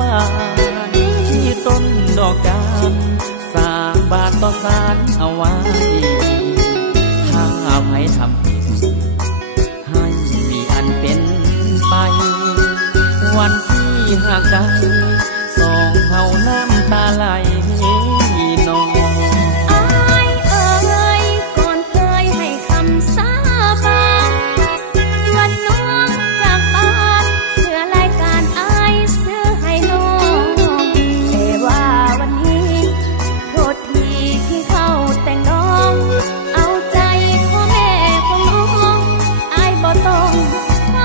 บานที่ต้นดอกจานสาบานต่อสารเอาไว้ถ้าใครทำผิดให้มีอันเป็นไปวันที่หากได้สองเฮาน้ำตาไหลนองอายเอ่ยก่อนเคยให้คำสาบานวันน้องจากบ้านเสื้อรายการอายซื้อให้น้องแต่ว่าวันนี้โทษทีที่เขาแต่งน้องเอาใจพ่อแม่ของน้องอายบ่ต้อ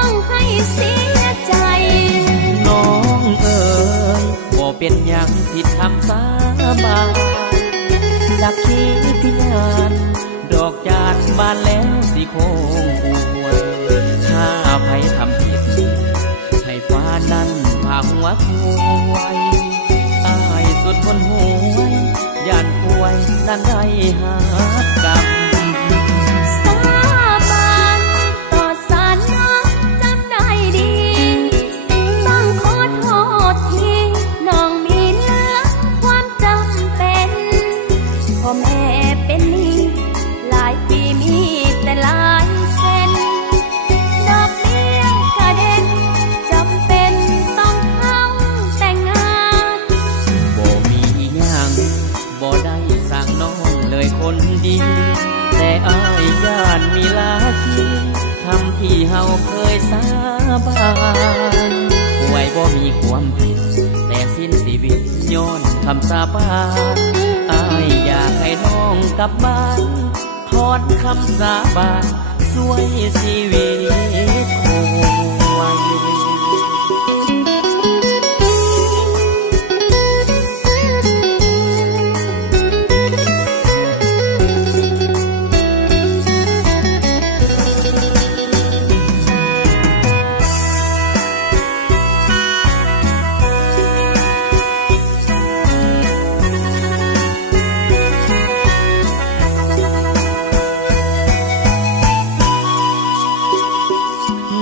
งให้เสียใจน้องเอ๋ยบ่เป็นอย่างผิดคำสาบานสักขีที่งานดอกจานบานแล้วสิโคงอวยถ้าใครทำผิดให้ฟ้านั้นพาหัวควายอายสุดคนหวยย่านป่วยนั้นได้หากรรมสาบานต่อสารน้องจำได้ดีต้องขอโทษทีน้องมีเหลือความจำเป็นพ่อแม่เป็นหนี้หลายปีมีแต่หลายเส้นดอกเบี้ยกระเด็นจำเป็นต้องเข้าแต่งงานบ่มีหยังบ่ได้สร้างน้องเลยคนดีแต่อายย่านมีลาทีคำที่เฮาเคยสาบานป่วยบ่มีความผิดแต่สิ้นชีวิตย้อนคำสาบานอายอยากให้น้องกลับบ้านถอนคำสาบานสวยชีวิตคงไว้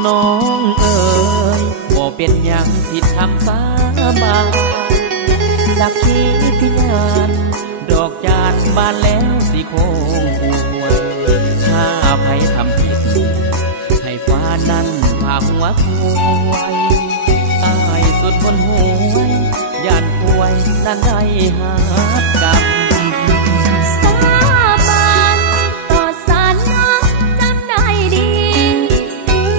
น้องเอ๋ยบ่เป็นอย่างผิดคำสาบานสักขีที่งานดอกจานบานแล้วสิโคงอวยถ้าใครทำผิดให้ฟ้านั้นพาหัวควายอายสุดคนหวยย่านป่วยนั้นได้หากรรมสาบานต่อสารน้องจำได้ดี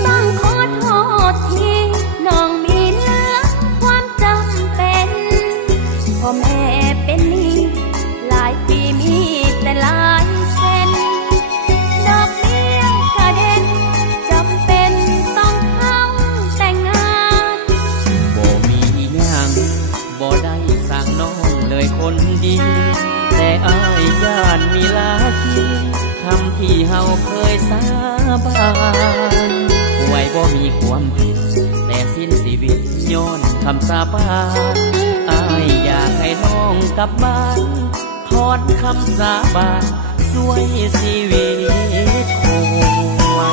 ต้องขอโทษทีน้องมีเหลือความจำเป็นพ่อแม่เป็นหนี้หลายปีมีแต่หลายเส้นดอกเบี้ยกระเด็นจำเป็นต้องเข้าแต่งงานบ่มีหยังบ่ได้สร้างน้องเลยคนดีแต่อายย่านมีลาทีคำที่เฮาเคยสาบานป่วยบ่มีความผิดแต่สิ้นชีวิตย้อนคำสาบานอายอยากให้น้องกลับบ้านถอนคำสาบานสวยชีวิตคงไว้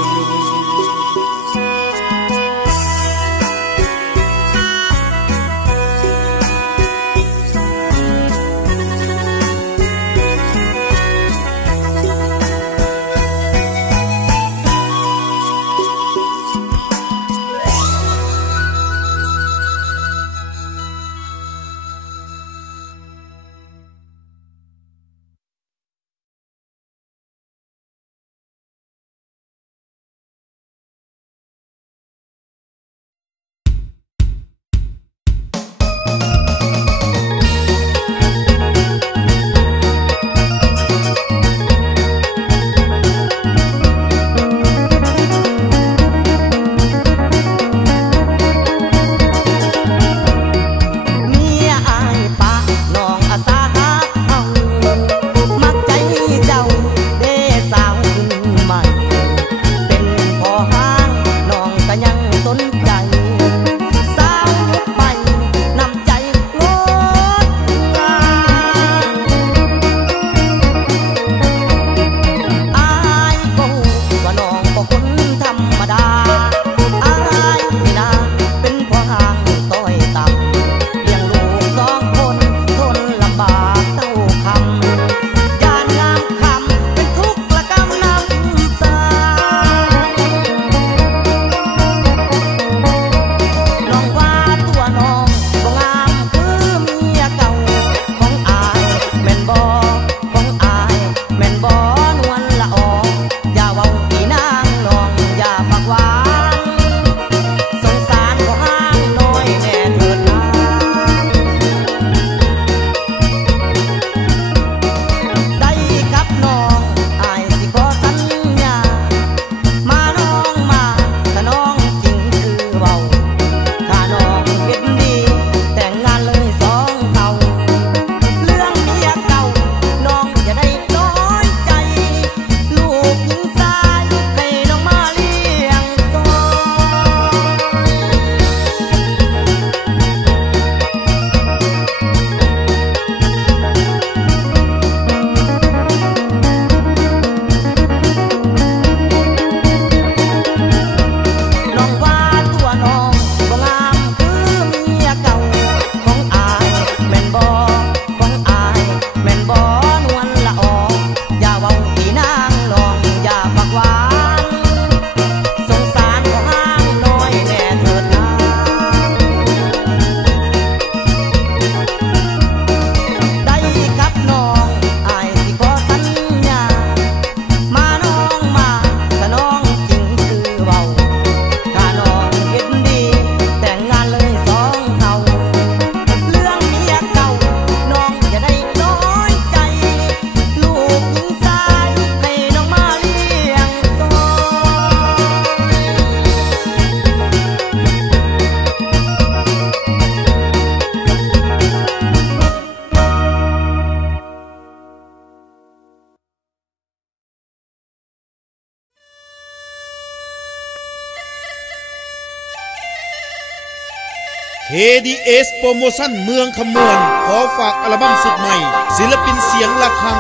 KDS โปรโมชั่นเมืองขมวนขอฝากอัลบั้มสุดใหม่ศิลปินเสียงระฆัง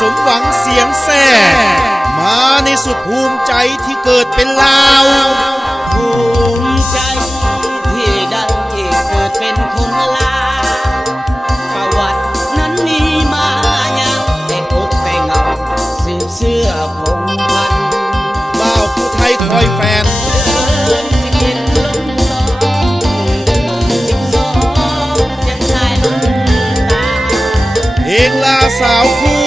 สมหวังเสียงแซ่มาในสุดภูมิใจที่เกิดเป็นลาวภูมิใจที่ได้เกิดเป็นคนลาวประวัตินั้นมีมายาวแต่อกแต่เงาสืบเสื้อพงพันธุ์บ่าวผู้ไทยคอยแฟนเพลงลาสาวคู่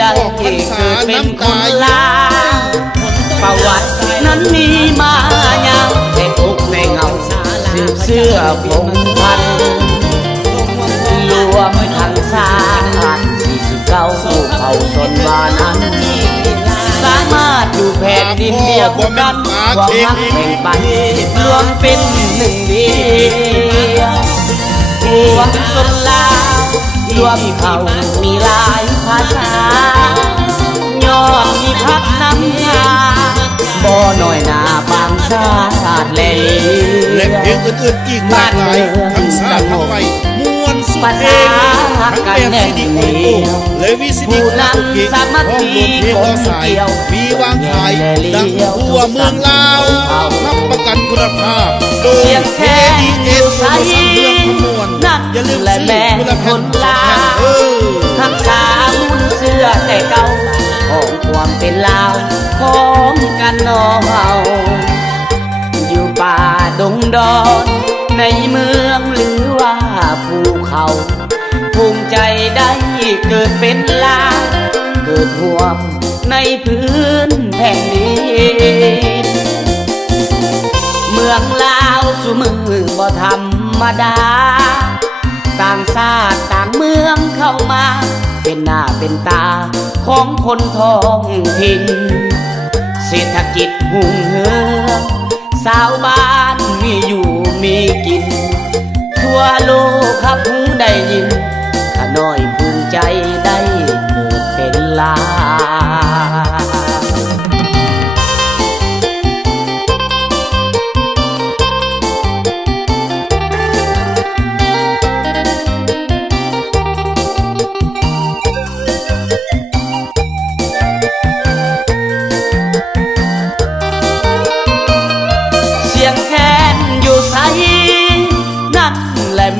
ได้เกิดเป็นคนลาวประวัตินั้นมีมายาวแต่อกแต่เงาสืบเสื้อพงพันธุ์รวมทั้งชาติ49ผู้เผ่าชนวานั้นสามารถอยู่แผ่นดินเดียวกันความรักแบ่งปันรวมเป็นหนึ่งเดียวพวกชนลาวรวมเผ่ามีหลายภาษาย้อนมีพักน้ำยาบ่น้อยหน้าบางชาติและเพลงอื่นๆอีกหลากหลายทั้งชาติทั้งวัยม้วนสุดเพลงทั้งแบบซีดีโอและวีซีดีโอเกพร้อมรวมเพลงรอสายมีวางขายดังทั่วเมืองลาวรับประกันคุณภาพโดย KDS โปรโมชั่นเมืองขมวนอย่าลืมซื้อคุณภาพรักษามุนเสื้อแต่เก่าของความเป็นลาวของกันนอเฮาอยู่ป่าดงดอนในเมืองหรือว่าภูเขาภูมิใจได้เกิดเป็นลาวเกิดห่วงในพื้นแผ่นดินเมืองลาวสู่มือบ่ธรรมดาต่างชาติต่างเมืองเข้ามาเป็นหน้าเป็นตาของคนท้องถิ่นเศรษฐกิจหุ่งเฮืองสาวบ้านมีอยู่มีกินทั่วโลกครับผู้ได้ยินข้าน้อยภูมิใจได้เกิดเป็นลาว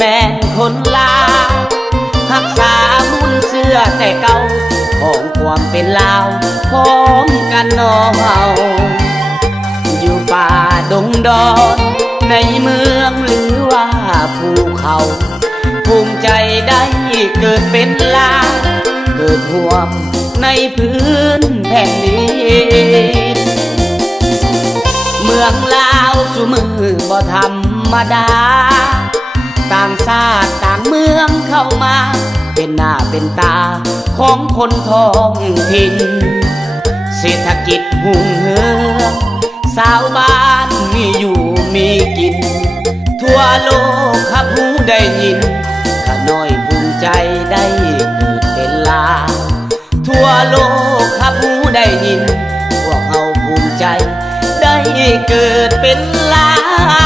แม่นคนลาวรักษามุนเสื้อแต่เก่าของความเป็นลาวพร้อมกันนอเฮาอยู่ป่าดงดอนในเมืองหรือว่าภูเขาภูมิใจได้เกิดเป็นลาวเกิดห่วงในพื้นแผ่นดินเมืองลาวสู่มือบ่ธรรมดาต่างชาติต่างเมืองเข้ามาเป็นหน้าเป็นตาของคนท้องถิ่นเศรษฐกิจหุ่งเฮืองสาวบ้านมีอยู่มีกินทั่วโลกครับผู้ได้ยินข้าน้อยภูมิใจได้เกิดเป็นลาวทั่วโลกครับผู้ได้ยินพวกเราภูมิใจได้เกิดเป็นลาว